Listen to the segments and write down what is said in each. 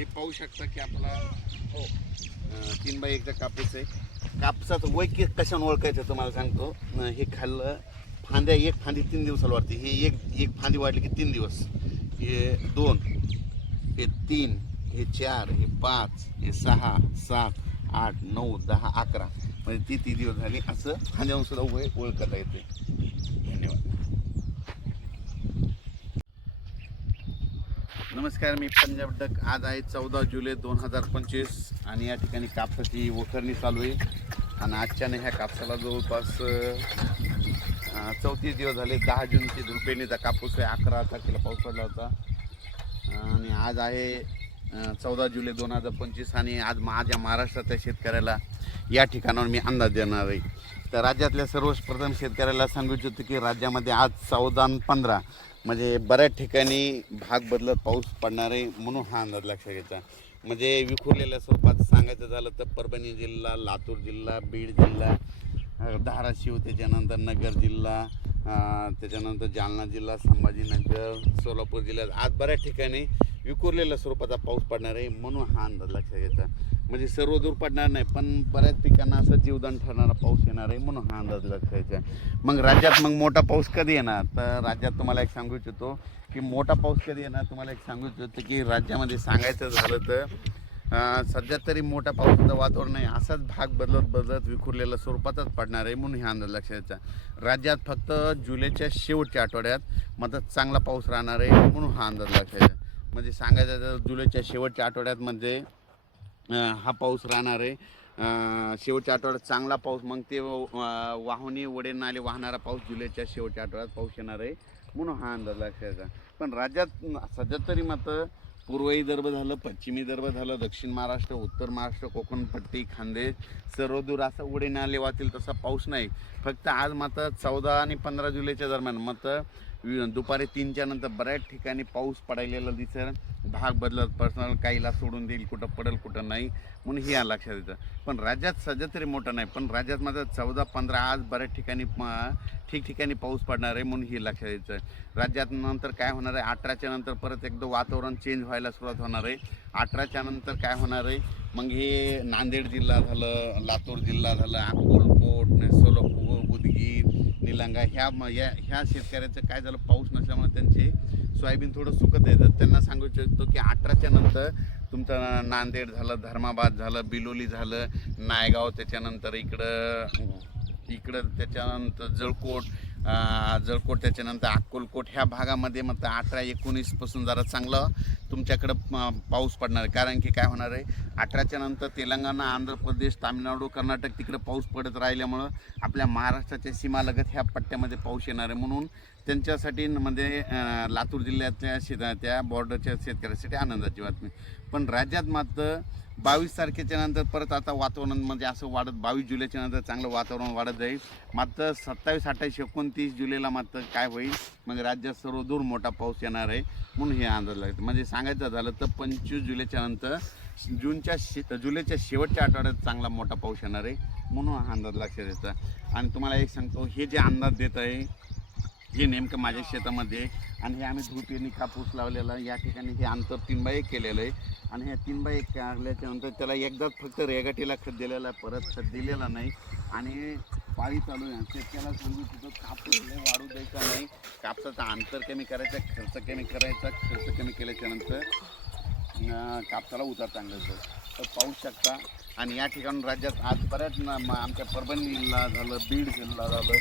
हे पाहू शकता की आपला हो तीन बाय एकदा कापूस आहे कापसाचं वय की कशाने ओळखायचं तुम्हाला सांगतो हे खाल्लं फांद्या एक फांदी तीन दिवसाला वाढते हे एक एक फांदी वाढली की तीन दिवस हे दोन हे तीन हे चार हे पाच हे सहा सात आठ नऊ दहा अकरा म्हणजे ती ती दिवस झाली असं खांद्यावर सुद्धा वय ओळखता येते धन्यवाद नमस्कार मी पंजाब डक आज आहे चौदा जुलै दोन हजार पंचवीस आणि या ठिकाणी कापसाची ओखरणी चालू आहे आणि आजच्याने ह्या कापसाला जवळपास चौतीस दिवस झाले दहा जूनची रुपेणीचा कापूस आहे अकरा तारखेला पाऊस पडला होता आणि आज आहे चौदा जुलै दोन हजार पंचवीस आणि आज माझ्या महाराष्ट्रातल्या शेतकऱ्याला या ठिकाणावर मी अंदाज देणार आहे तर राज्यातल्या सर्वप्रथम शेतकऱ्याला सांगू इच्छितो की राज्यामध्ये आज चौदा पंधरा म्हणजे बऱ्याच ठिकाणी भाग बदलत पाऊस पडणार आहे म्हणून हा अंदाज लक्षात घ्यायचा म्हणजे विखुरलेल्या स्वरूपात सांगायचं झालं तर परभणी जिल्हा लातूर जिल्हा बीड जिल्हा धाराशिव त्याच्यानंतर नगर जिल्हा त्याच्यानंतर जालना जिल्हा संभाजीनगर सोलापूर जिल्ह्यात आज बऱ्याच ठिकाणी विखुरलेल्या स्वरूपाचा पाऊस पडणार आहे म्हणून हा अंदाज लक्षात घ्यायचा म्हणजे सर्व दूर पडणार नाही पण बऱ्याच पिकांना असं जीवदान ठरणारा पाऊस येणार आहे म्हणून हा अंदाज लक्षात घ्यायचा मग राज्यात मग मोठा पाऊस कधी येणार तर राज्यात तुम्हाला एक सांगू इच्छितो की मोठा पाऊस कधी येणार तुम्हाला एक सांगू इच्छितो की राज्यामध्ये सांगायचं झालं तर सध्या तरी मोठ्या पावसाचं वातावरण नाही असाच भाग बदलत बदलत विखुरलेल्या स्वरूपातच पडणार आहे म्हणून हा अंदाज लक्षात यायचा राज्यात फक्त जुलैच्या शेवटच्या आठवड्यात मात्र चांगला पाऊस राहणार आहे म्हणून हा अंदाज लक्षात म्हणजे सांगायचं तर जुलैच्या शेवटच्या आठवड्यात म्हणजे हा पाऊस राहणार आहे शेवटच्या आठवड्यात चांगला पाऊस मग ते वाहुनी वडे नाले वाहणारा पाऊस जुलैच्या शेवटच्या आठवड्यात पाऊस येणार आहे म्हणून हा अंदाज लक्षाचा पण राज्यात सध्या तरी मात्र पूर्व विदर्भ झालं पश्चिमी विदर्भ झालं दक्षिण महाराष्ट्र उत्तर महाराष्ट्र कोकणपट्टी खांदे सर्व दूर असं उडे नाले वाहतील तसा पाऊस नाही फक्त आज मात्र चौदा आणि पंधरा जुलैच्या दरम्यान मात्र दुपारी तीनच्या नंतर बऱ्याच ठिकाणी पाऊस पडायलेला दिसेल भाग बदलत पर्सनल काहीला सोडून देईल कुठं पडेल कुठं नाही म्हणून हे लक्षात येतं पण राज्यात सध्या तरी मोठं नाही पण राज्यात माझं चौदा पंधरा आज बऱ्याच ठिकाणी ठिकठिकाणी पाऊस पडणार आहे म्हणून हे लक्षात आहे राज्यात नंतर काय होणार आहे अठराच्या नंतर परत एकदम वातावरण चेंज व्हायला सुरुवात होणार आहे अठराच्या नंतर काय होणार आहे मग हे नांदेड जिल्हा झालं लातूर जिल्हा झालं अकोलकोट सोलापूर उदगीर निलंगा ह्या या ह्या शेतकऱ्याचं काय झालं पाऊस नसल्यामुळे त्यांचे सोयाबीन थोडं सुकत येतं त्यांना सांगू इच्छितो की अठराच्या नंतर तुमचं नांदेड झालं धर्माबाद झालं बिलोली झालं नायगाव त्याच्यानंतर इकडं इकडं त्याच्यानंतर जळकोट जळकोट त्याच्यानंतर अक्कोलकोट ह्या भागामध्ये मग अठरा एकोणीसपासून जरा चांगलं तुमच्याकडं पाऊस पडणार आहे कारण की काय होणार आहे अठराच्या नंतर तेलंगणा आंध्र प्रदेश तामिळनाडू कर्नाटक तिकडे पाऊस पडत राहिल्यामुळं आपल्या महाराष्ट्राच्या सीमालगत ह्या पट्ट्यामध्ये पाऊस येणार आहे म्हणून त्यांच्यासाठी म्हणजे लातूर जिल्ह्यातल्या शेत त्या बॉर्डरच्या शेतकऱ्यासाठी आनंदाची बातमी पण राज्यात मात्र बावीस तारखेच्या नंतर परत आता वातावरण म्हणजे असं वाढत बावीस जुलैच्या नंतर चांगलं वातावरण वाढत जाईल मात्र सत्तावीस अठ्ठावीस एकोणतीस जुलैला मात्र काय होईल म्हणजे राज्यात सर्वदूर मोठा पाऊस येणार आहे म्हणून हे अंदाज लागतं म्हणजे सांगायचं झालं तर पंचवीस जुलैच्या नंतर जूनच्या शे जुलैच्या शेवटच्या आठवड्यात चांगला मोठा पाऊस येणार आहे म्हणून हा अंदाज लक्षात येतो आणि तुम्हाला एक सांगतो हे जे अंदाज देत आहे हे नेमकं माझ्या शेतामध्ये आणि हे आम्ही धुपेनी कापूस लावलेला या ठिकाणी हे अंतर तीन बाय एक केलेलं आहे आणि ह्या तीन बाय एक नंतर त्याला एकदाच फक्त रेगाटीला खत दिलेला परत खत दिलेला नाही आणि पाळी चालू आहे शेतकऱ्याला सांगू तिथं कापूस वाढू द्यायचा नाही कापसाचा अंतर कमी करायचा खर्च कमी करायचा खर्च कमी केल्याच्यानंतर कापसाला उतार चांगल्याचं तर पाहू शकता आणि या ठिकाणून राज्यात आज बऱ्याच आमच्या परभणी जिल्हा झालं बीड जिल्हा झालं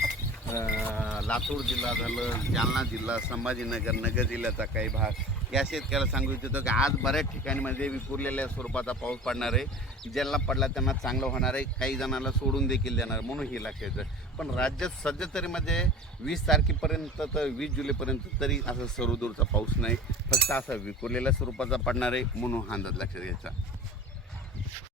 लातूर जिल्हा झालं जालना जिल्हा संभाजीनगर नगर जिल्ह्याचा काही भाग या शेतकऱ्याला सांगू इच्छितो की आज बऱ्याच ठिकाणी म्हणजे विखुरलेल्या स्वरूपाचा पाऊस पडणार आहे ज्याला पडला त्यांना चांगलं होणार आहे काही जणांना सोडून देखील देणार म्हणून हे लक्षायचं पण राज्यात सध्या तरी म्हणजे वीस तारखेपर्यंत तर वीस जुलैपर्यंत तरी असा सर्वदूरचा पाऊस नाही फक्त असा विखुरलेल्या स्वरूपाचा पडणार आहे म्हणून हा अंदाज लक्षात घ्यायचा